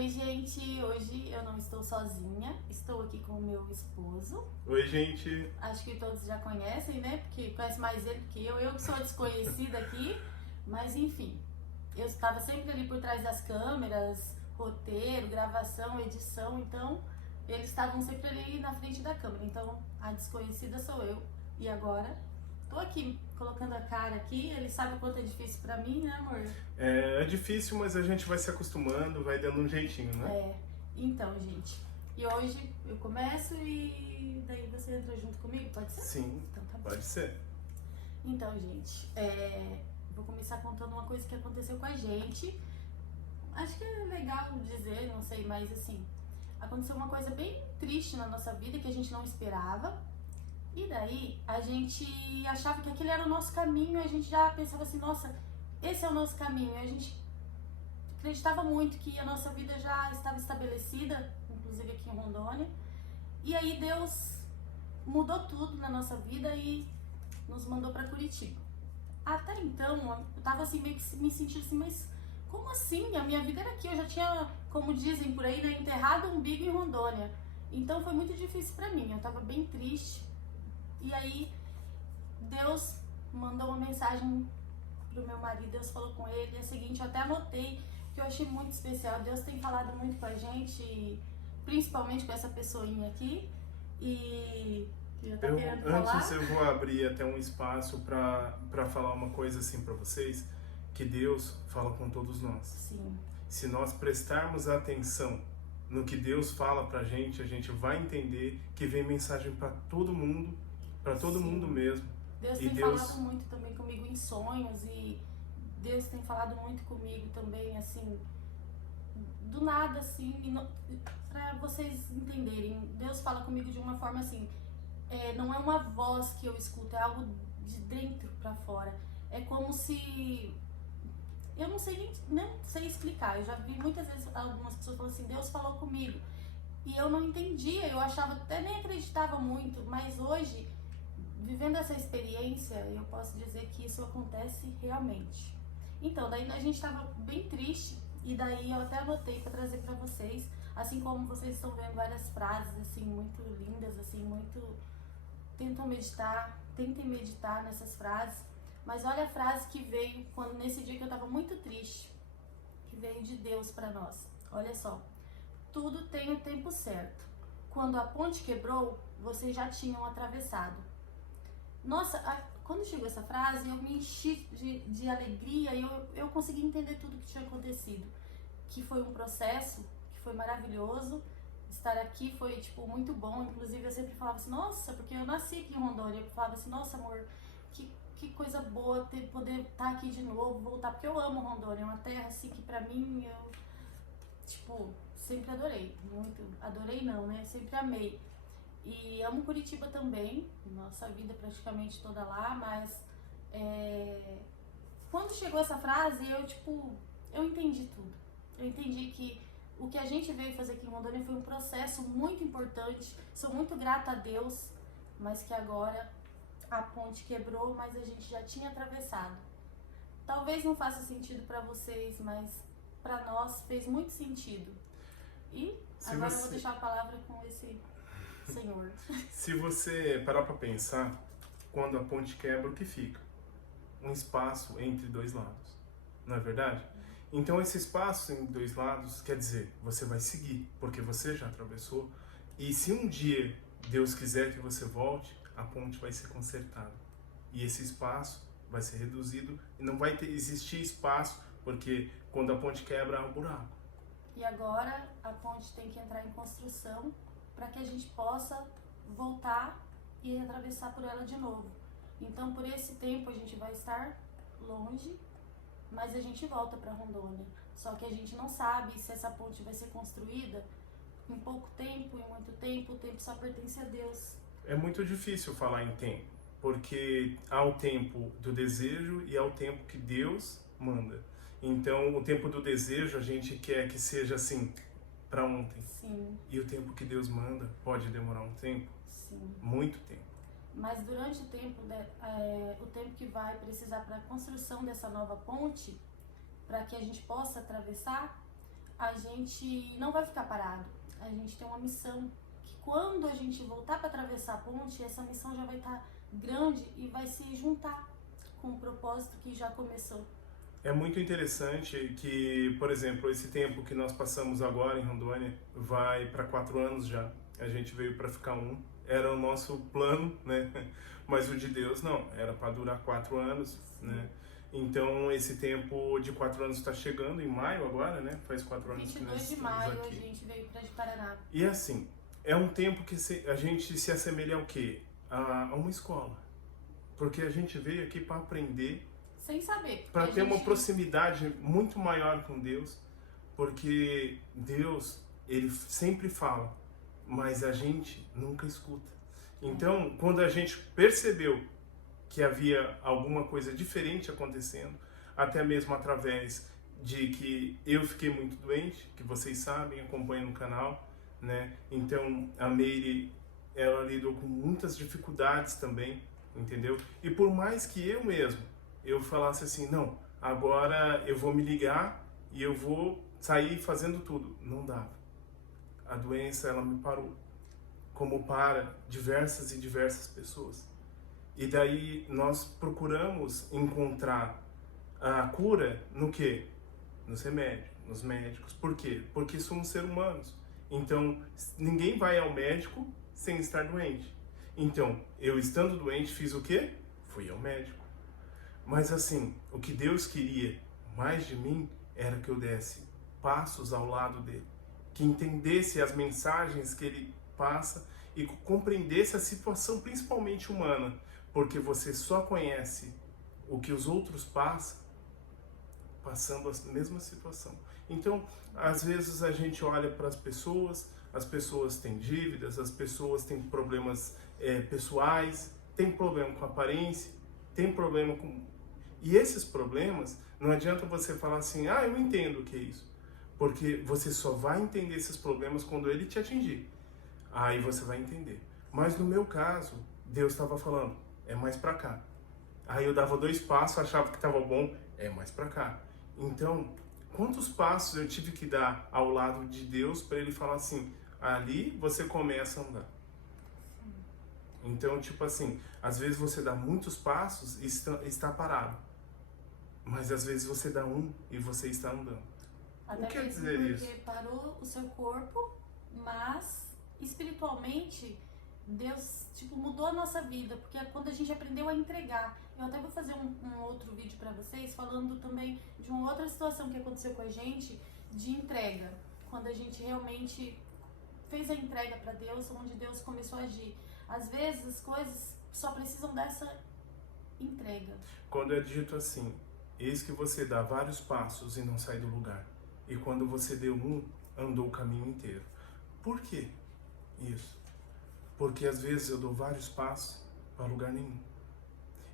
Oi, gente! Hoje eu não estou sozinha, estou aqui com o meu esposo. Oi, gente. Acho que todos já conhecem, né? Porque conhece mais ele que eu que sou a desconhecida aqui, mas enfim, eu estava sempre ali por trás das câmeras, roteiro, gravação, edição, então eles estavam sempre ali na frente da câmera. Então a desconhecida sou eu. E agora tô aqui colocando a cara aqui, ele sabe o quanto é difícil pra mim, né, amor? É difícil, mas a gente vai se acostumando, vai dando um jeitinho, né? Então, gente, e hoje eu começo e daí você entra junto comigo, pode ser? Sim, Então tá bom. pode ser. Então, gente, vou começar contando uma coisa que aconteceu com a gente. Acho que é legal dizer, não sei, mas assim, aconteceu uma coisa bem triste na nossa vida que a gente não esperava. E daí a gente achava que aquele era o nosso caminho, a gente já pensava assim, nossa, esse é o nosso caminho. E a gente acreditava muito que a nossa vida já estava estabelecida, inclusive aqui em Rondônia. E aí Deus mudou tudo na nossa vida e nos mandou para Curitiba. Até então, eu tava assim meio que me sentindo assim, mas como assim? A minha vida era aqui, eu já tinha, como dizem por aí, né, enterrado o umbigo em Rondônia. Então foi muito difícil para mim, eu tava bem triste. E aí Deus mandou uma mensagem pro meu marido, Deus falou com ele, é o seguinte, eu até anotei, que eu achei muito especial. Deus tem falado muito com a gente, principalmente com essa pessoinha aqui, e já tá querendo falar. Antes eu vou abrir até um espaço para falar uma coisa assim para vocês, que Deus fala com todos nós. Sim. Se nós prestarmos atenção no que Deus fala pra gente, a gente vai entender que vem mensagem para todo mundo, para todo Sim. mundo mesmo. Deus E tem Deus... falado muito também comigo em sonhos, e Deus tem falado muito comigo também, assim, do nada, assim, pra vocês entenderem. Deus fala comigo de uma forma assim, não é uma voz que eu escuto, é algo de dentro pra fora. É como se... Eu não sei nem sei explicar. Eu já vi muitas vezes algumas pessoas falando assim, Deus falou comigo. E eu não entendia, eu achava, até nem acreditava muito, mas hoje, vivendo essa experiência, eu posso dizer que isso acontece realmente. Então, daí a gente estava bem triste, e daí eu até anotei para trazer para vocês, assim como vocês estão vendo várias frases assim muito lindas, assim, muito... tentem meditar nessas frases. Mas olha a frase que veio quando nesse dia que eu estava muito triste, que veio de Deus para nós. Olha só. Tudo tem o tempo certo. Quando a ponte quebrou, vocês já tinham atravessado. Nossa, quando chegou essa frase, eu me enchi de alegria e eu consegui entender tudo que tinha acontecido. Que foi um processo, que foi maravilhoso. Estar aqui foi, tipo, muito bom. Inclusive, eu sempre falava assim, nossa, porque eu nasci aqui em Rondônia. Eu falava assim, nossa, amor, que coisa boa poder estar aqui de novo, voltar. Porque eu amo Rondônia, é uma terra, assim, que pra mim, eu, tipo, sempre adorei. Muito, adorei não, né? Sempre amei. E amo Curitiba também, nossa vida praticamente toda lá, mas quando chegou essa frase, eu entendi tudo. Eu entendi que o que a gente veio fazer aqui em Rondônia foi um processo muito importante. Sou muito grata a Deus, mas que agora a ponte quebrou, mas a gente já tinha atravessado. Talvez não faça sentido para vocês, mas para nós fez muito sentido. E agora eu vou deixar a palavra com esse senhor. Se você parar para pensar, quando a ponte quebra, o que fica? Um espaço entre dois lados, não é verdade? Então esse espaço em dois lados, quer dizer, você vai seguir, porque você já atravessou, e se um dia Deus quiser que você volte, a ponte vai ser consertada. E esse espaço vai ser reduzido e não vai existir espaço, porque quando a ponte quebra, há um buraco. E agora a ponte tem que entrar em construção para que a gente possa voltar e atravessar por ela de novo. Então, por esse tempo, a gente vai estar longe, mas a gente volta para Rondônia. Só que a gente não sabe se essa ponte vai ser construída em pouco tempo, em muito tempo. O tempo só pertence a Deus. É muito difícil falar em tempo, porque há o tempo do desejo e há o tempo que Deus manda. Então, o tempo do desejo a gente quer que seja assim, para ontem. Sim. E o tempo que Deus manda pode demorar um tempo. Sim. Muito tempo. Mas durante o tempo que vai precisar para a construção dessa nova ponte, para que a gente possa atravessar, a gente não vai ficar parado. A gente tem uma missão que quando a gente voltar para atravessar a ponte, essa missão já vai estar grande e vai se juntar com o propósito que já começou. É muito interessante que, por exemplo, esse tempo que nós passamos agora em Rondônia vai para 4 anos já. A gente veio para ficar 1. Era o nosso plano, né? Mas o de Deus não, era para durar 4 anos, né? Então esse tempo de 4 anos está chegando em maio agora, né? Faz 4 anos que nós 22 de estamos maio aqui. a gente veio para Paraná. E assim, é um tempo que a gente se assemelha ao quê? A uma escola. Porque a gente veio aqui para aprender, sem saber. para ter uma proximidade muito maior com Deus, porque Deus, ele sempre fala, mas a gente nunca escuta. Então, quando a gente percebeu que havia alguma coisa diferente acontecendo, até mesmo através de que eu fiquei muito doente, que vocês sabem, acompanham no canal, né? Então, a Meire, ela lidou com muitas dificuldades também, entendeu? E por mais que eu falasse assim, não, agora eu vou me ligar e eu vou sair fazendo tudo. Não dava. A doença, ela me parou. Como para diversas e diversas pessoas. E daí nós procuramos encontrar a cura no quê? Nos remédios, nos médicos. Por quê? Porque somos seres humanos. Então, ninguém vai ao médico sem estar doente. Então, eu estando doente, fiz o quê? Fui ao médico. Mas assim, o que Deus queria mais de mim era que eu desse passos ao lado dele, que entendesse as mensagens que ele passa e compreendesse a situação principalmente humana, porque você só conhece o que os outros passam, passando a mesma situação. Então, às vezes a gente olha para as pessoas têm dívidas, as pessoas têm problemas pessoais, têm problema com aparência, tem problema com... E esses problemas, não adianta você falar assim, eu entendo o que é isso. Porque você só vai entender esses problemas quando ele te atingir. Aí você vai entender. Mas no meu caso, Deus estava falando, é mais pra cá. Aí eu dava 2 passos, achava que estava bom, é mais pra cá. Então, quantos passos eu tive que dar ao lado de Deus para ele falar assim, ali você começa a andar. Então, tipo assim, às vezes você dá muitos passos e está parado. Mas às vezes você dá um e você está andando. Até o que quer mesmo dizer porque isso? parou o seu corpo, mas espiritualmente Deus mudou a nossa vida, porque é quando a gente aprendeu a entregar. Eu até vou fazer um outro vídeo para vocês falando também de uma outra situação que aconteceu com a gente de entrega, quando a gente realmente fez a entrega para Deus, onde Deus começou a agir. Às vezes as coisas só precisam dessa entrega. Quando é dito assim, eis que você dá vários passos e não sai do lugar. E quando você deu um, andou o caminho inteiro. Por quê isso? Porque às vezes eu dou vários passos para lugar nenhum.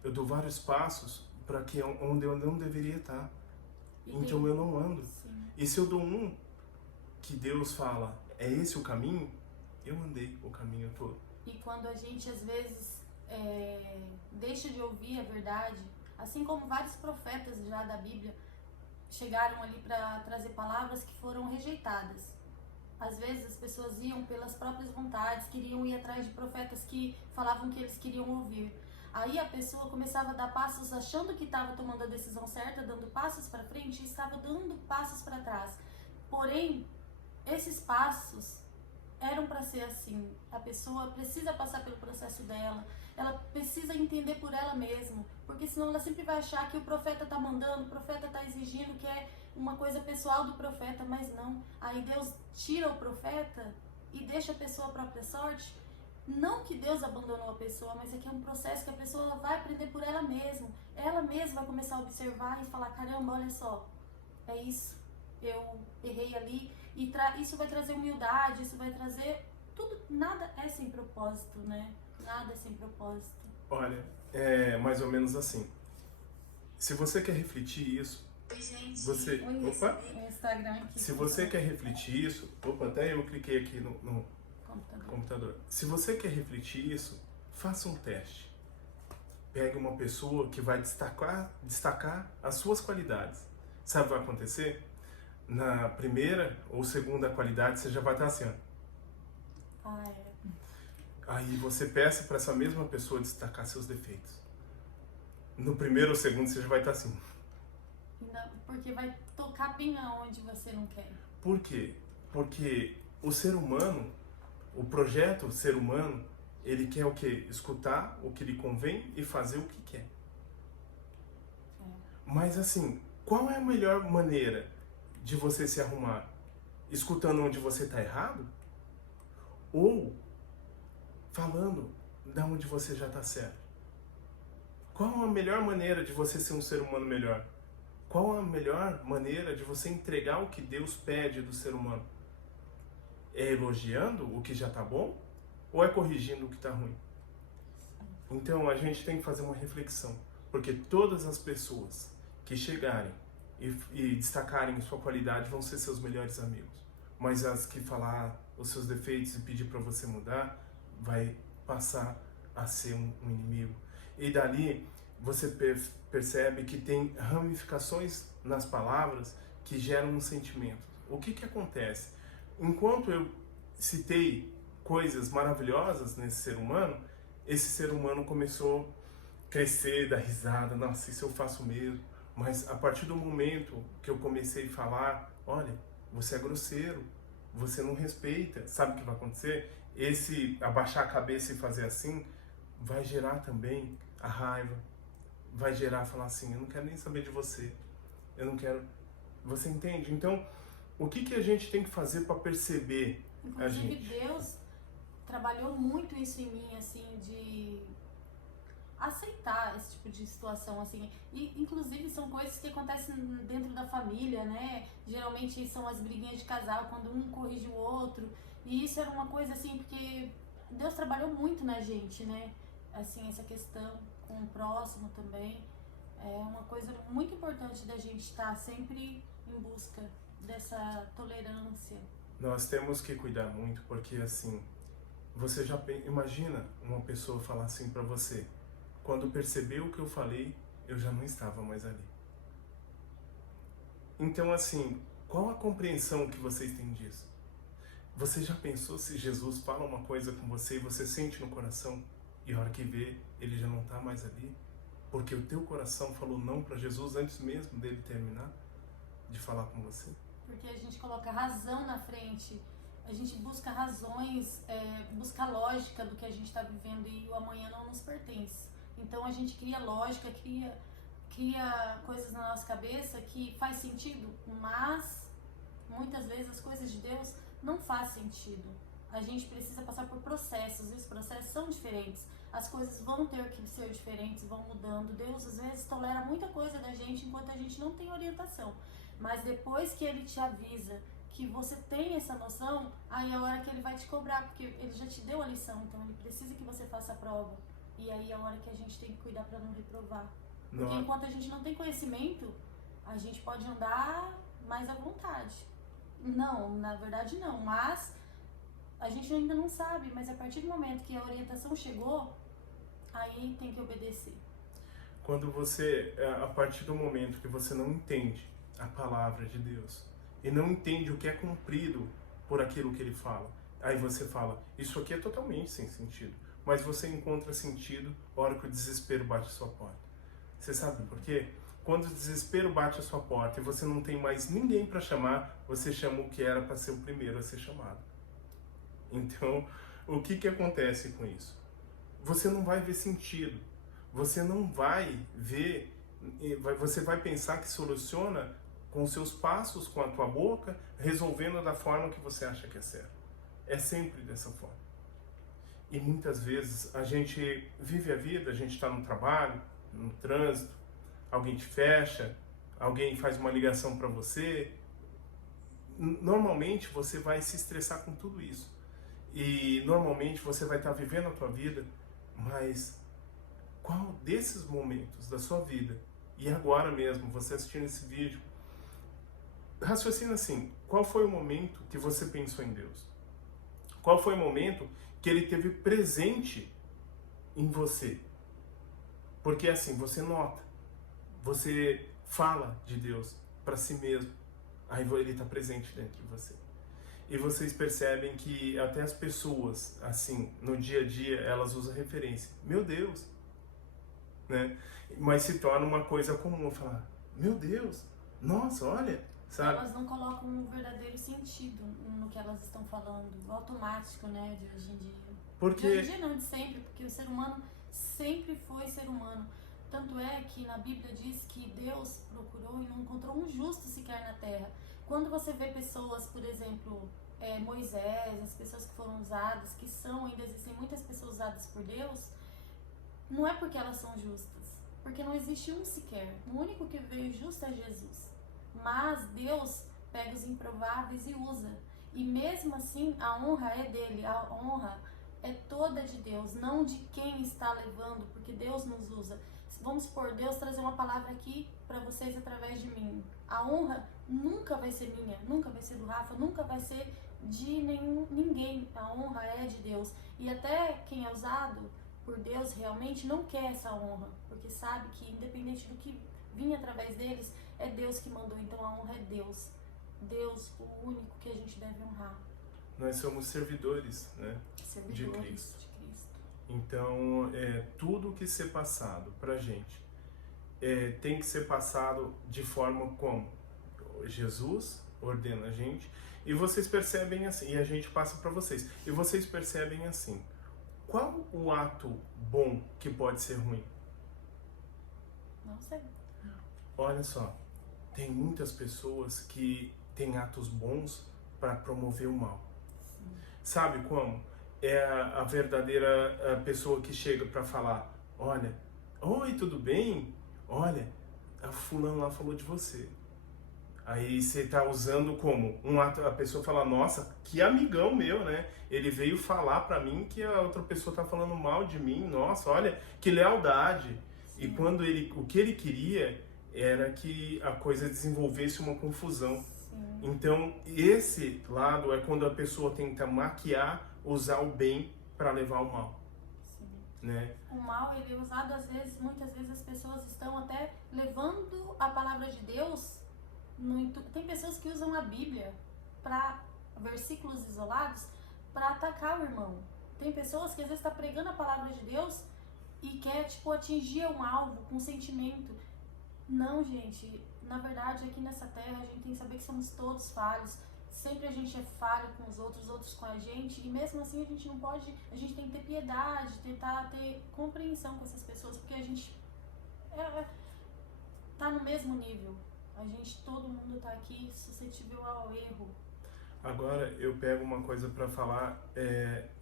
Eu dou vários passos para que onde eu não deveria estar. Então eu não ando. Sim. E se eu dou um que Deus fala, é esse o caminho, eu andei o caminho todo. E quando a gente às vezes deixa de ouvir a verdade, assim como vários profetas já da Bíblia chegaram ali para trazer palavras que foram rejeitadas. Às vezes as pessoas iam pelas próprias vontades, queriam ir atrás de profetas que falavam que eles queriam ouvir. Aí a pessoa começava a dar passos achando que estava tomando a decisão certa, dando passos para frente e estava dando passos para trás. Porém, esses passos eram para ser assim. A pessoa precisa passar pelo processo dela, ela precisa entender por ela mesma, porque senão ela sempre vai achar que o profeta está mandando, o profeta está exigindo, que é uma coisa pessoal do profeta, mas não. Aí Deus tira o profeta e deixa a pessoa à própria sorte. Não que Deus abandonou a pessoa, mas é que é um processo que a pessoa vai aprender por ela mesma. Ela mesma vai começar a observar e falar, caramba, olha só, é isso, eu errei ali. E isso vai trazer humildade, isso vai trazer tudo. Nada é sem propósito, né? Nada é sem propósito. Olha, é mais ou menos assim. Se você quer refletir isso, Oi, gente. você... Oi, Opa! o Instagram aqui. Se você quer refletir isso... Opa, até eu cliquei aqui no computador. Se você quer refletir isso, faça um teste. Pegue uma pessoa que vai destacar as suas qualidades. Sabe o que vai acontecer? na primeira ou segunda qualidade, você já vai estar assim, ó. Ah, é. Aí você peça para essa mesma pessoa destacar seus defeitos. No primeiro ou segundo, você já vai estar assim. Porque vai tocar bem aonde você não quer. Por quê? Porque o ser humano, o projeto ser humano, ele quer o quê? Escutar o que lhe convém e fazer o que quer. Mas assim, qual é a melhor maneira de você se arrumar? Escutando onde você está errado? Ou falando de onde você já está certo? Qual a melhor maneira de você ser um ser humano melhor? Qual a melhor maneira de você entregar o que Deus pede do ser humano? É elogiando o que já está bom? Ou é corrigindo o que está ruim? Então a gente tem que fazer uma reflexão. Porque todas as pessoas que chegarem e destacarem sua qualidade vão ser seus melhores amigos. Mas as que falar os seus defeitos e pedir para você mudar, vai passar a ser um inimigo. E dali você percebe que tem ramificações nas palavras que geram um sentimento. O que acontece? Enquanto eu citei coisas maravilhosas nesse ser humano, esse ser humano começou a crescer, dar risada, nossa, isso eu faço mesmo. Mas a partir do momento que eu comecei a falar, olha, você é grosseiro, você não respeita, sabe o que vai acontecer? Esse abaixar a cabeça e fazer assim vai gerar também a raiva, vai gerar falar assim, eu não quero nem saber de você, eu não quero... Você entende? Então, o que a gente tem que fazer para perceber a gente? Inclusive, Deus trabalhou muito isso em mim, assim, de aceitar esse tipo de situação, assim, e inclusive são coisas que acontecem dentro da família, né? Geralmente são as briguinhas de casal, quando um corrige o outro, e isso era uma coisa assim, porque Deus trabalhou muito na gente, né? Assim, essa questão com o próximo também, é uma coisa muito importante da gente estar sempre em busca dessa tolerância. Nós temos que cuidar muito, porque assim, você já imagina uma pessoa falar assim para você, quando percebeu o que eu falei, eu já não estava mais ali. Então assim, qual a compreensão que vocês têm disso? Você já pensou se Jesus fala uma coisa com você e você sente no coração e a hora que vê, ele já não está mais ali? Porque o teu coração falou não para Jesus antes mesmo dele terminar de falar com você? Porque a gente coloca razão na frente, a gente busca razões, busca a lógica do que a gente está vivendo e o amanhã não nos pertence. Então a gente cria lógica, cria coisas na nossa cabeça que faz sentido, mas muitas vezes as coisas de Deus não faz sentido. A gente precisa passar por processos, esses processos são diferentes. As coisas vão ter que ser diferentes, vão mudando. Deus às vezes tolera muita coisa da gente enquanto a gente não tem orientação. Mas depois que Ele te avisa que você tem essa noção, aí é a hora que Ele vai te cobrar, porque Ele já te deu a lição, então Ele precisa que você faça a prova. E aí é a hora que a gente tem que cuidar para não reprovar. Porque enquanto a gente não tem conhecimento, a gente pode andar mais à vontade. Não, na verdade não, mas a gente ainda não sabe, mas a partir do momento que a orientação chegou, aí tem que obedecer. Quando você, a partir do momento que você não entende a palavra de Deus e não entende o que é cumprido por aquilo que Ele fala, aí você fala, isso aqui é totalmente sem sentido, mas você encontra sentido na hora que o desespero bate a sua porta. Você sabe por quê? Quando o desespero bate a sua porta e você não tem mais ninguém para chamar, você chama o que era para ser o primeiro a ser chamado. Então, o que acontece com isso? Você não vai ver sentido, você não vai ver, você vai pensar que soluciona com seus passos, com a tua boca, resolvendo da forma que você acha que é certo. É sempre dessa forma. E muitas vezes a gente vive a vida, a gente está no trabalho, no trânsito, alguém te fecha, alguém faz uma ligação para você. Normalmente você vai se estressar com tudo isso. E normalmente você vai estar vivendo a tua vida, mas qual desses momentos da sua vida, e agora mesmo, você assistindo esse vídeo, raciocina assim, qual foi o momento que você pensou em Deus? Qual foi o momento que Ele teve presente em você? Porque assim, você nota, você fala de Deus para si mesmo. aí ele está presente dentro de você. E vocês percebem que até as pessoas, assim, no dia a dia, elas usam referência. Meu Deus! Né? Mas se torna uma coisa comum, falar, meu Deus, nossa, olha, sabe? Elas não colocam um verdadeiro sentido no que elas estão falando, o automático, né, de hoje em dia. Porque... De hoje em dia não, de sempre, porque o ser humano sempre foi ser humano. Tanto é que na Bíblia diz que Deus procurou e não encontrou um justo sequer na terra. Quando você vê pessoas, por exemplo, Moisés, as pessoas que foram usadas, que são, ainda existem muitas pessoas usadas por Deus, não é porque elas são justas, porque não existe um sequer. O único que veio justo é Jesus. Mas Deus pega os improváveis e usa. E mesmo assim, a honra é dele, a honra é toda de Deus, não de quem está levando, porque Deus nos usa. Vamos supor, Deus trazer uma palavra aqui para vocês através de mim. A honra nunca vai ser minha, nunca vai ser do Rafa, nunca vai ser de ninguém. A honra é de Deus. E até quem é usado por Deus realmente não quer essa honra, porque sabe que independente do que vinha através deles, é Deus que mandou. Então a honra é Deus. Deus, o único que a gente deve honrar. Nós somos servidores, né? Servidores de Cristo. de Cristo. Então, tudo que ser passado pra gente tem que ser passado de forma como Jesus ordena a gente, e vocês percebem assim, e a gente passa para vocês, e vocês percebem assim, qual o ato bom que pode ser ruim? Não sei. Olha só, tem muitas pessoas que têm atos bons para promover o mal. Sim. Sabe como? É a verdadeira pessoa que chega para falar, olha, oi, tudo bem? Olha, a fulano lá falou de você. Aí você está usando como um ato, a pessoa fala, nossa, que amigão meu, né? Ele veio falar para mim que a outra pessoa está falando mal de mim. Nossa, olha, que lealdade. Sim. E quando o que ele queria era que a coisa desenvolvesse uma confusão. Sim. Então, esse lado é quando a pessoa tenta maquiar, usar o bem para levar o mal. Sim. Né? O mal, ele é usado às vezes, muitas vezes as pessoas estão até levando a palavra de Deus. Tem pessoas que usam a Bíblia para versículos isolados para atacar o irmão. Tem pessoas que às vezes estão pregando a palavra de Deus e quer atingir um alvo com sentimento. Não, gente, na verdade aqui nessa terra a gente tem que saber que somos todos falhos. Sempre a gente é falho com os outros com a gente, e mesmo assim a gente não pode, a gente tem que ter piedade, tentar ter compreensão com essas pessoas, porque a gente tá no mesmo nível. A gente, todo mundo tá aqui suscetível ao erro. Agora eu pego uma coisa para falar,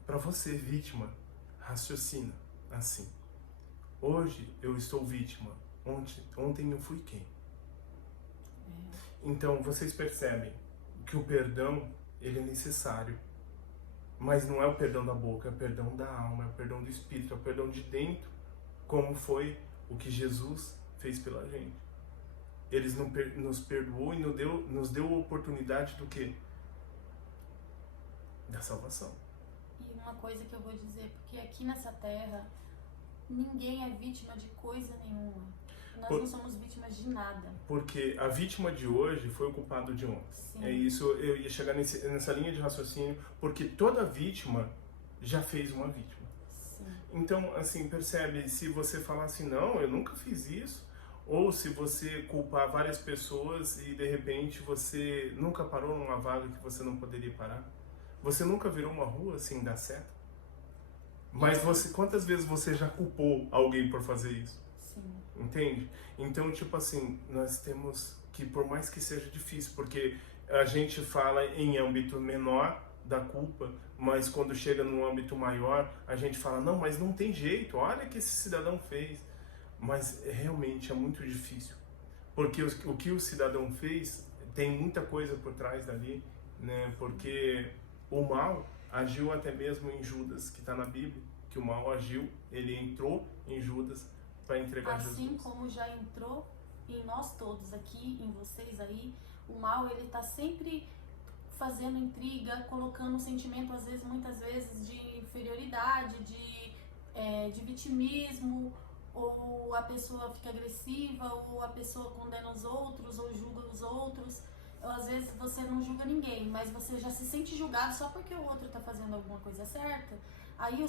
para você, vítima, raciocina assim. Hoje eu estou vítima, ontem eu fui quem? Então vocês percebem que o perdão, ele é necessário. Mas não é o perdão da boca, é o perdão da alma, é o perdão do espírito, é o perdão de dentro, como foi o que Jesus fez pela gente. Ele nos perdoou e nos deu a oportunidade do quê? Da salvação. E uma coisa que eu vou dizer, porque aqui nessa terra, ninguém é vítima de coisa nenhuma. Nós não somos vítimas de nada. Porque a vítima de hoje foi o culpado de ontem. Sim. É isso, eu ia chegar nessa linha de raciocínio, porque toda vítima já fez uma vítima. Sim. Então, assim, percebe, se você falar assim, não, eu nunca fiz isso, ou se você culpar várias pessoas e de repente você nunca parou numa vaga que você não poderia parar, você nunca virou uma rua assim, dá certo? Mas quantas vezes você já culpou alguém por fazer isso? Sim. Entende? Então, tipo assim, nós temos que, por mais que seja difícil, porque a gente fala em âmbito menor da culpa, mas quando chega num âmbito maior, a gente fala, não, mas não tem jeito, olha o que esse cidadão fez. Mas realmente é muito difícil, porque o que o cidadão fez tem muita coisa por trás dali, né? Porque o mal agiu até mesmo em Judas, que está na Bíblia, que o mal agiu, ele entrou em Judas para entregar Jesus. Assim como já entrou em nós todos aqui, em vocês aí, o mal, ele tá sempre fazendo intriga, colocando um sentimento, às vezes, muitas vezes, de inferioridade, de vitimismo, ou a pessoa fica agressiva, ou a pessoa condena os outros, ou julga os outros. às vezes você não julga ninguém, mas você já se sente julgado só porque o outro tá fazendo alguma coisa certa, aí o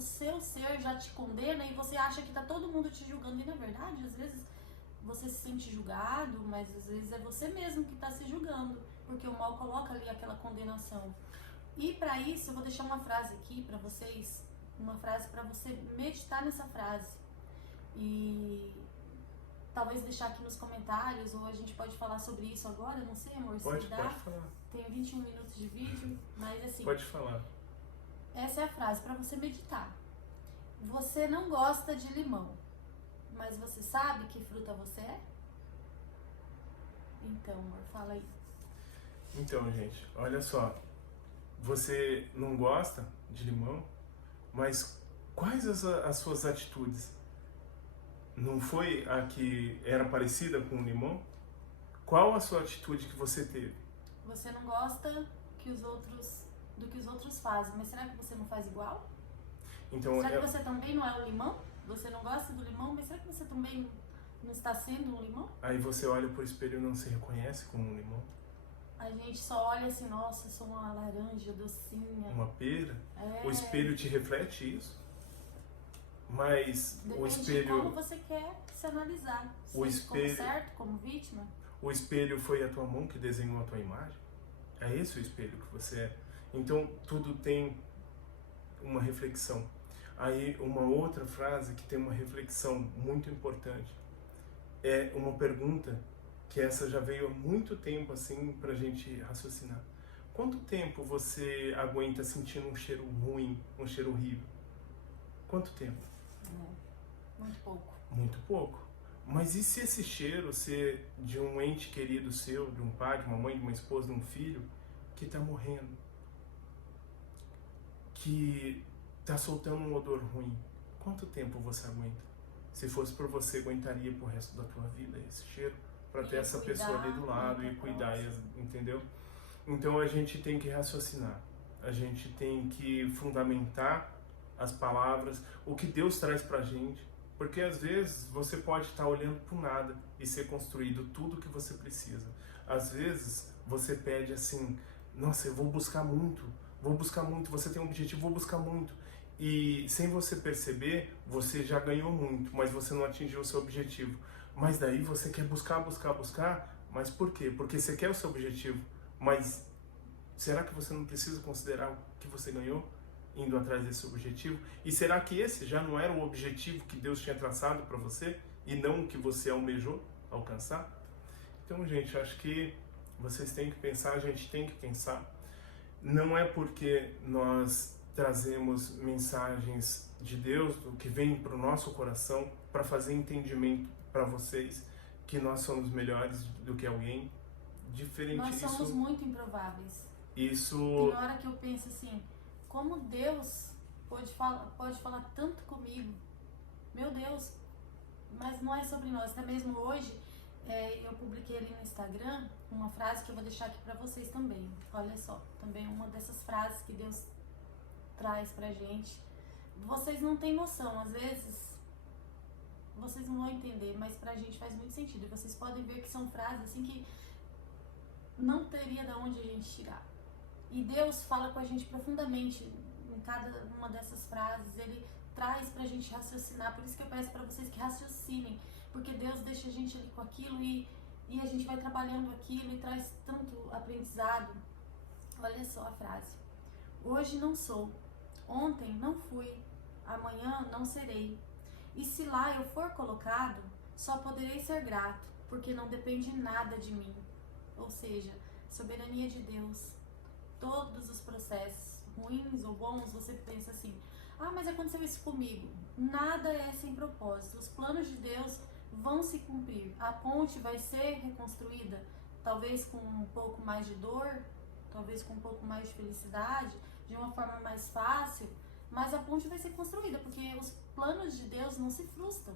seu ser já te condena e você acha que tá todo mundo te julgando, e na verdade, às vezes você se sente julgado, mas às vezes é você mesmo que tá se julgando, porque o mal coloca ali aquela condenação. E para isso eu vou deixar uma frase aqui para vocês, uma frase para você meditar nessa frase. E talvez deixar aqui nos comentários, ou a gente pode falar sobre isso agora, não sei, amor, se Pode dá. falar. Tenho 21 minutos de vídeo, mas assim... Pode falar. Essa é a frase para você meditar. Você não gosta de limão, mas você sabe que fruta você é? Então, amor, fala aí. Então, gente, olha só. Você não gosta de limão, mas quais as suas atitudes? Não foi a que era parecida com o limão? Qual a sua atitude que você teve? Você não gosta do que os outros fazem, mas será que você não faz igual? Então, será que você também não é o limão? Você não gosta do limão, mas será que você também não está sendo um limão? Aí você olha pro espelho e não se reconhece como um limão? A gente só olha assim, nossa, eu sou uma laranja docinha. Uma pera? É... O espelho te reflete isso? Mas depende o espelho... de como você quer se analisar. O espelho... como certo, como vítima. O espelho foi a tua mão que desenhou a tua imagem? É esse o espelho que você é? Então, tudo tem uma reflexão. Aí, uma outra frase que tem uma reflexão muito importante é uma pergunta que essa já veio há muito tempo assim pra gente raciocinar. Quanto tempo você aguenta sentindo um cheiro ruim, um cheiro horrível? Quanto tempo? Muito pouco. Muito pouco. Mas e se esse cheiro ser de um ente querido seu, de um pai, de uma mãe, de uma esposa, de um filho, que está morrendo? Que está soltando um odor ruim? Quanto tempo você aguenta? Se fosse por você, aguentaria pro resto da tua vida esse cheiro? Para ter essa pessoa ali do lado e cuidar, entendeu? Então a gente tem que raciocinar. A gente tem que fundamentar as palavras, o que Deus traz pra gente. Porque às vezes você pode estar olhando para o nada e ser construído tudo que você precisa. Às vezes você pede assim, nossa, eu vou buscar muito, você tem um objetivo, vou buscar muito. E sem você perceber, você já ganhou muito, mas você não atingiu o seu objetivo. Mas daí você quer buscar, mas por quê? Porque você quer o seu objetivo, mas será que você não precisa considerar o que você ganhou? Indo atrás desse objetivo? E será que esse já não era o objetivo que Deus tinha traçado para você e não o que você almejou alcançar? Então, gente, acho que vocês têm que pensar, a gente tem que pensar. Não é porque nós trazemos mensagens de Deus, do que vem para o nosso coração, para fazer entendimento para vocês, que nós somos melhores do que alguém. Diferente Nós somos muito improváveis. Isso... Tem hora que eu penso assim, como Deus pode falar tanto comigo? Meu Deus, mas não é sobre nós. Até mesmo hoje, eu publiquei ali no Instagram uma frase que eu vou deixar aqui pra vocês também. Olha só, também uma dessas frases que Deus traz pra gente. Vocês não têm noção, às vezes vocês não vão entender, mas pra gente faz muito sentido. E vocês podem ver que são frases assim que não teria de onde a gente tirar. E Deus fala com a gente profundamente em cada uma dessas frases. Ele traz pra gente raciocinar. Por isso que eu peço pra vocês que raciocinem. Porque Deus deixa a gente ali com aquilo e a gente vai trabalhando aquilo e traz tanto aprendizado. Olha só a frase. Hoje não sou. Ontem não fui. Amanhã não serei. E se lá eu for colocado, só poderei ser grato, porque não depende nada de mim. Ou seja, soberania de Deus. Todos os processos, ruins ou bons, você pensa assim, mas aconteceu isso comigo. Nada é sem propósito. Os planos de Deus vão se cumprir. A ponte vai ser reconstruída, talvez com um pouco mais de dor, talvez com um pouco mais de felicidade, de uma forma mais fácil, mas a ponte vai ser construída, porque os planos de Deus não se frustram.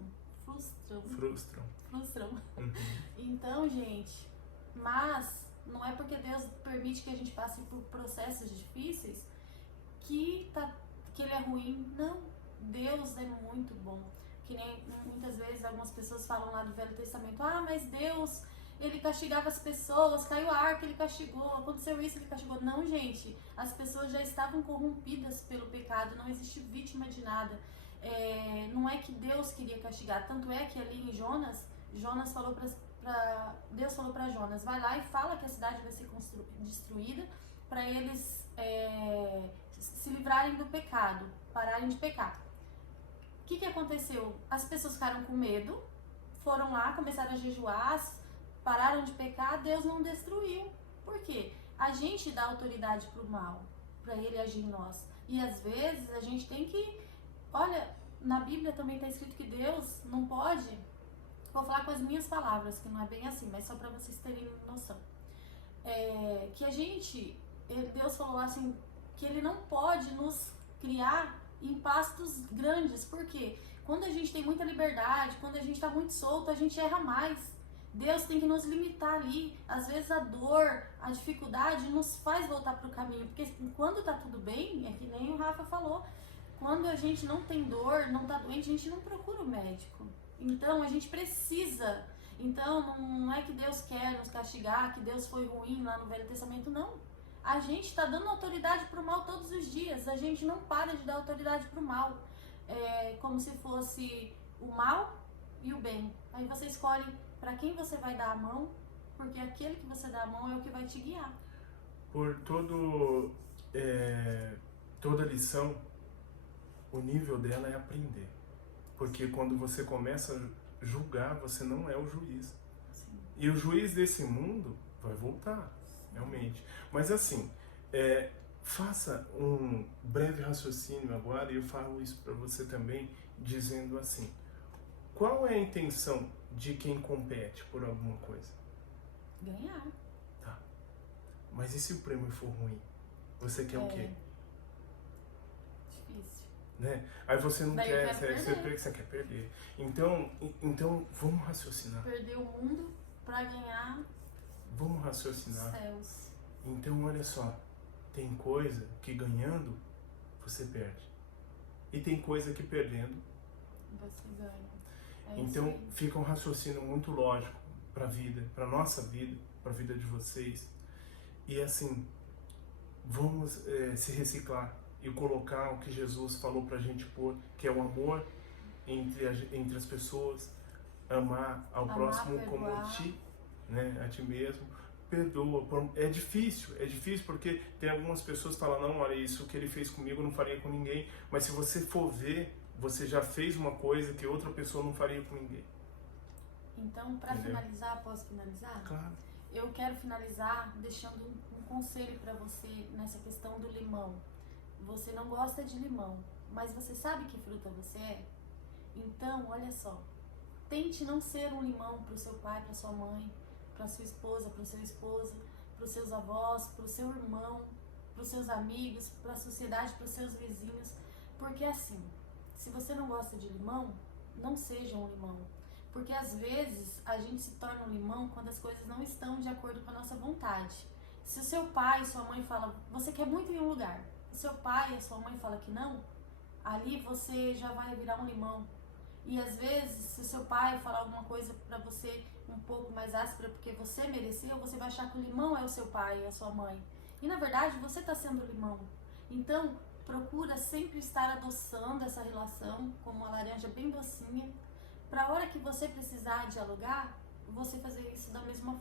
Uhum. Então, gente, mas não é porque Deus permite que a gente passe por processos difíceis que ele é ruim. Não, Deus é muito bom. Que nem muitas vezes algumas pessoas falam lá do Velho Testamento, mas Deus, ele castigava as pessoas, caiu a arca, ele castigou, aconteceu isso, ele castigou. Não, gente, as pessoas já estavam corrompidas pelo pecado, não existe vítima de nada. Não é que Deus queria castigar, tanto é que ali em Jonas falou Deus falou para Jonas, vai lá e fala que a cidade vai ser destruída para eles se livrarem do pecado, pararem de pecar. O que aconteceu? As pessoas ficaram com medo, foram lá, começaram a jejuar, pararam de pecar, Deus não destruiu. Por quê? A gente dá autoridade pro mal, para ele agir em nós. E às vezes a gente tem que... Olha, na Bíblia também está escrito que Deus não pode... Vou falar com as minhas palavras, que não é bem assim, mas só para vocês terem noção. Que a gente... Deus falou assim, que ele não pode nos criar em pastos grandes. Por quê? Quando a gente tem muita liberdade, quando a gente está muito solto, a gente erra mais. Deus tem que nos limitar ali. Às vezes a dor, a dificuldade nos faz voltar para o caminho. Porque quando está tudo bem, é que nem o Rafa falou, quando a gente não tem dor, não está doente, a gente não procura o médico. Então a gente precisa. Então não é que Deus quer nos castigar, que Deus foi ruim lá no Velho Testamento, não. A gente está dando autoridade para o mal todos os dias. A gente não para de dar autoridade para o mal. Como se fosse o mal e o bem. Aí você escolhe para quem você vai dar a mão, porque aquele que você dá a mão é o que vai te guiar. Por toda lição, o nível dela é aprender. Porque quando você começa a julgar, você não é o juiz. Sim. E o juiz desse mundo vai voltar, realmente. Mas assim, faça um breve raciocínio agora, e eu falo isso para você também, dizendo assim, qual é a intenção de quem compete por alguma coisa? Ganhar. Tá. Mas e se o prêmio for ruim? Você quer o quê? Difícil. Né? Aí você não Daí quer, você você quer perder. Então vamos raciocinar. Perder o mundo para ganhar Vamos raciocinar. céus. Então olha só, tem coisa que ganhando você perde. E tem coisa que perdendo Você ganha. Então fica um raciocínio muito lógico para a vida, para nossa vida, para a vida de vocês. E assim, vamos se reciclar e colocar o que Jesus falou para a gente pôr, que é o amor entre as pessoas, amar ao próximo como a ti, né, a ti mesmo. Perdoa. É difícil porque tem algumas pessoas que falam, não, olha, isso que ele fez comigo eu não faria com ninguém. Mas se você for ver, você já fez uma coisa que outra pessoa não faria com ninguém. Então, para finalizar, posso finalizar? Claro. Eu quero finalizar deixando um conselho para você nessa questão do limão. Você não gosta de limão, mas você sabe que fruta você é? Então, olha só, tente não ser um limão para o seu pai, para sua mãe, para sua esposa, para o seu esposo, para os seus avós, para o seu irmão, para os seus amigos, para a sociedade, para os seus vizinhos, porque assim, se você não gosta de limão, não seja um limão. Porque às vezes a gente se torna um limão quando as coisas não estão de acordo com a nossa vontade. Se o seu pai e sua mãe falam, você quer muito ir em um lugar, o seu pai e a sua mãe falam que não, ali você já vai virar um limão. E às vezes, se o seu pai falar alguma coisa pra você um pouco mais áspera porque você mereceu, você vai achar que o limão é o seu pai e a sua mãe. E na verdade, você está sendo o limão. Então, procura sempre estar adoçando essa relação com uma laranja bem docinha, para a hora que você precisar dialogar, você fazer isso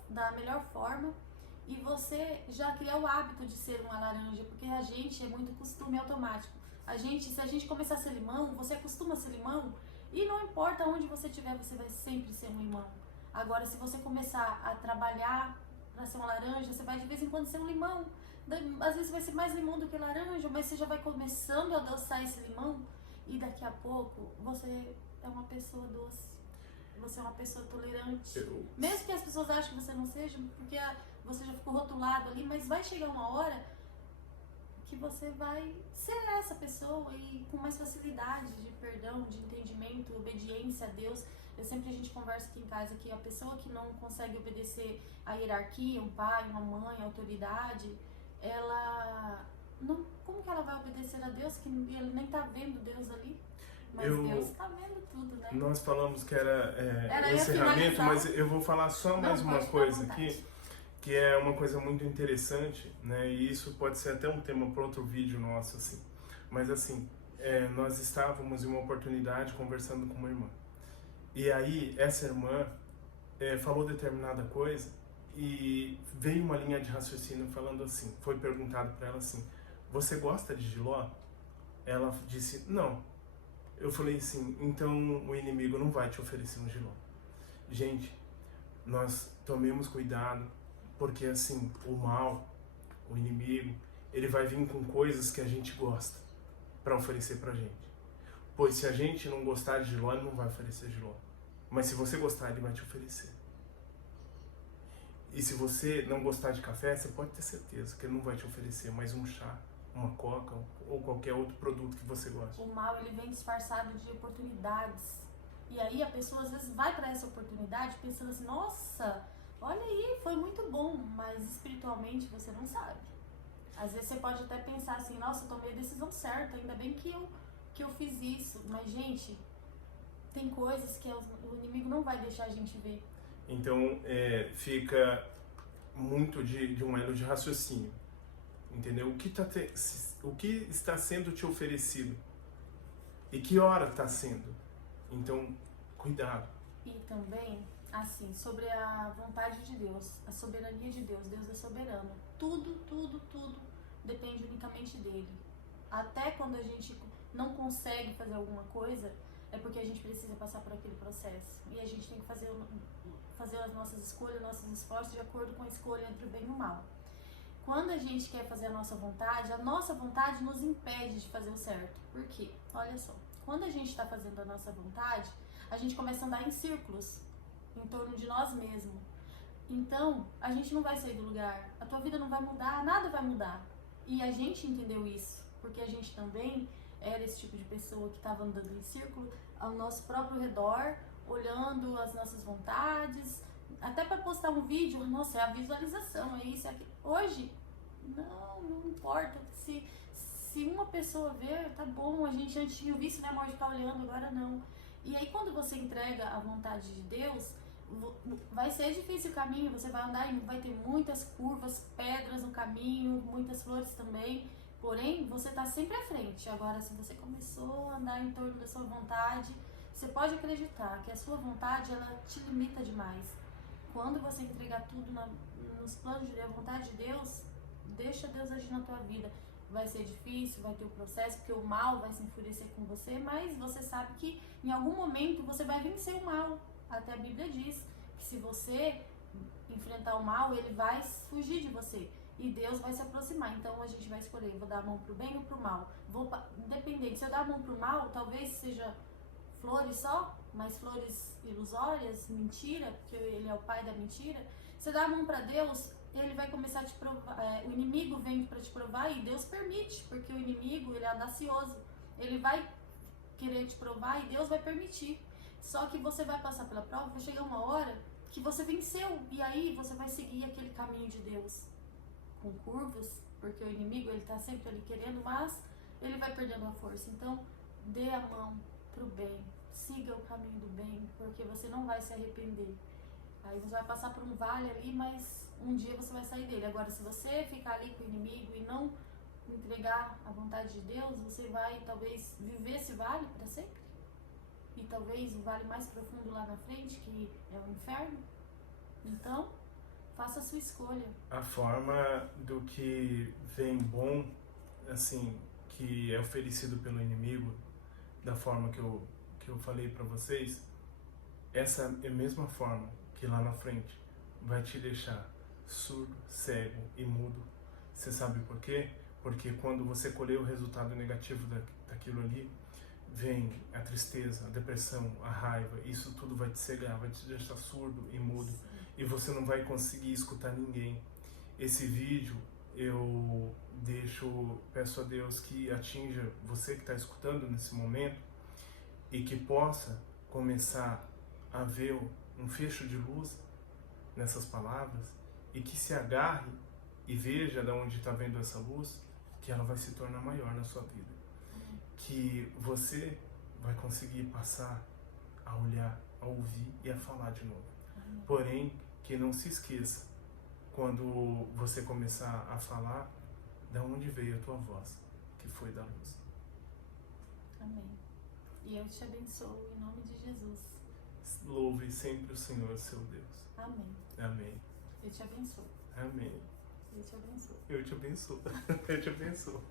da melhor forma e você já criar o hábito de ser uma laranja, porque a gente é muito costume automático. Se a gente começar a ser limão, você acostuma a ser limão e não importa onde você estiver, você vai sempre ser um limão. Agora, se você começar a trabalhar para ser uma laranja, você vai de vez em quando ser um limão. Às vezes vai ser mais limão do que laranja, mas você já vai começando a adoçar esse limão e daqui a pouco você é uma pessoa doce, você é uma pessoa tolerante. Mesmo que as pessoas achem que você não seja, porque você já ficou rotulado ali, mas vai chegar uma hora que você vai ser essa pessoa e com mais facilidade de perdão, de entendimento, obediência a Deus. A gente conversa aqui em casa que a pessoa que não consegue obedecer a hierarquia, um pai, uma mãe, a autoridade, ela não, como que ela vai obedecer a Deus que ele nem tá vendo Deus ali? Mas Deus tá vendo tudo, né? Nós falamos que era Era o encerramento, finalizar. mas eu vou falar só Não, mais uma pode ficar à coisa vontade. aqui, que é uma coisa muito interessante, né? E isso pode ser até um tema para outro vídeo nosso, assim. Mas assim, nós estávamos em uma oportunidade conversando com uma irmã. E aí, essa irmã falou determinada coisa e veio uma linha de raciocínio falando assim, foi perguntado para ela assim, você gosta de jiló? Ela disse, não. Eu falei assim, então o inimigo não vai te oferecer um jiló. Gente, nós tomemos cuidado, porque assim, o mal, o inimigo, ele vai vir com coisas que a gente gosta para oferecer pra gente. Pois se a gente não gostar de jiló, ele não vai oferecer jiló. Mas se você gostar, ele vai te oferecer. E se você não gostar de café, você pode ter certeza que ele não vai te oferecer mais um chá, uma coca ou qualquer outro produto que você gosta. O mal, ele vem disfarçado de oportunidades. E aí a pessoa às vezes vai para essa oportunidade pensando assim, nossa, olha aí, foi muito bom, mas espiritualmente você não sabe. Às vezes você pode até pensar assim, nossa, eu tomei a decisão certa, ainda bem que eu fiz isso. Mas, gente, tem coisas que o inimigo não vai deixar a gente ver. Então, fica muito de um elo de raciocínio, entendeu? O que está sendo te oferecido e que hora está sendo. Então, cuidado. E também, assim, sobre a vontade de Deus, a soberania de Deus. Deus é soberano. Tudo depende unicamente dele. Até quando a gente não consegue fazer alguma coisa, é porque a gente precisa passar por aquele processo. E a gente tem que fazer as nossas escolhas, nossos esforços de acordo com a escolha entre o bem e o mal. Quando a gente quer fazer a nossa vontade nos impede de fazer o certo. Por quê? Olha só, quando a gente está fazendo a nossa vontade, a gente começa a andar em círculos em torno de nós mesmos. Então, a gente não vai sair do lugar, a tua vida não vai mudar, nada vai mudar. E a gente entendeu isso, porque a gente também era esse tipo de pessoa que estava andando em círculo ao nosso próprio redor, olhando as nossas vontades, até para postar um vídeo, nossa, é a visualização, é isso, é aquilo. Hoje, não importa, se uma pessoa ver, tá bom, a gente antes tinha visto, né, amor, de ficar olhando, agora não. E aí quando você entrega a vontade de Deus, vai ser difícil o caminho, você vai andar e vai ter muitas curvas, pedras no caminho, muitas flores também, porém, você está sempre à frente. Agora, se você começou a andar em torno da sua vontade, você pode acreditar que a sua vontade, ela te limita demais. Quando você entregar tudo nos planos de Deus, a vontade de Deus, deixa Deus agir na tua vida. Vai ser difícil, vai ter o processo, porque o mal vai se enfurecer com você, mas você sabe que em algum momento você vai vencer o mal. Até a Bíblia diz que se você enfrentar o mal, ele vai fugir de você. E Deus vai se aproximar. Então a gente vai escolher, vou dar a mão pro bem ou pro mal. Independente, se eu dar a mão pro mal, talvez seja flores só, mas flores ilusórias, mentira, porque ele é o pai da mentira. Se eu dar a mão para Deus, ele vai começar a te provar, o inimigo vem para te provar e Deus permite, porque o inimigo, ele é audacioso. Ele vai querer te provar e Deus vai permitir. Só que você vai passar pela prova, vai chegar uma hora que você venceu e aí você vai seguir aquele caminho de Deus com curvas, porque o inimigo, ele tá sempre ali querendo, mas ele vai perdendo a força. Então, dê a mão pro bem, siga o caminho do bem, porque você não vai se arrepender. Aí você vai passar por um vale ali, mas um dia você vai sair dele. Agora, se você ficar ali com o inimigo e não entregar a vontade de Deus, você vai talvez viver esse vale para sempre. E talvez o vale mais profundo lá na frente, que é o inferno. Então, faça a sua escolha. A forma do que vem bom, assim, que é oferecido pelo inimigo, da forma que eu falei para vocês, essa é a mesma forma que lá na frente vai te deixar surdo, cego e mudo. Você sabe por quê? Porque quando você colher o resultado negativo daquilo ali, vem a tristeza, a depressão, a raiva, isso tudo vai te cegar, vai te deixar surdo e mudo. E você não vai conseguir escutar ninguém. Esse vídeo eu peço a Deus que atinja você que está escutando nesse momento e que possa começar a ver um fecho de luz nessas palavras e que se agarre e veja de onde está vendo essa luz, que ela vai se tornar maior na sua vida. Que você vai conseguir passar a olhar, a ouvir e a falar de novo. Amém. Porém, que não se esqueça, quando você começar a falar, da onde veio a tua voz, que foi da luz. Amém. E eu te abençoo em nome de Jesus. Louve sempre o Senhor, seu Deus. Amém. Amém. Eu te abençoo. Amém. Eu te abençoo. Eu te abençoo. Eu te abençoo.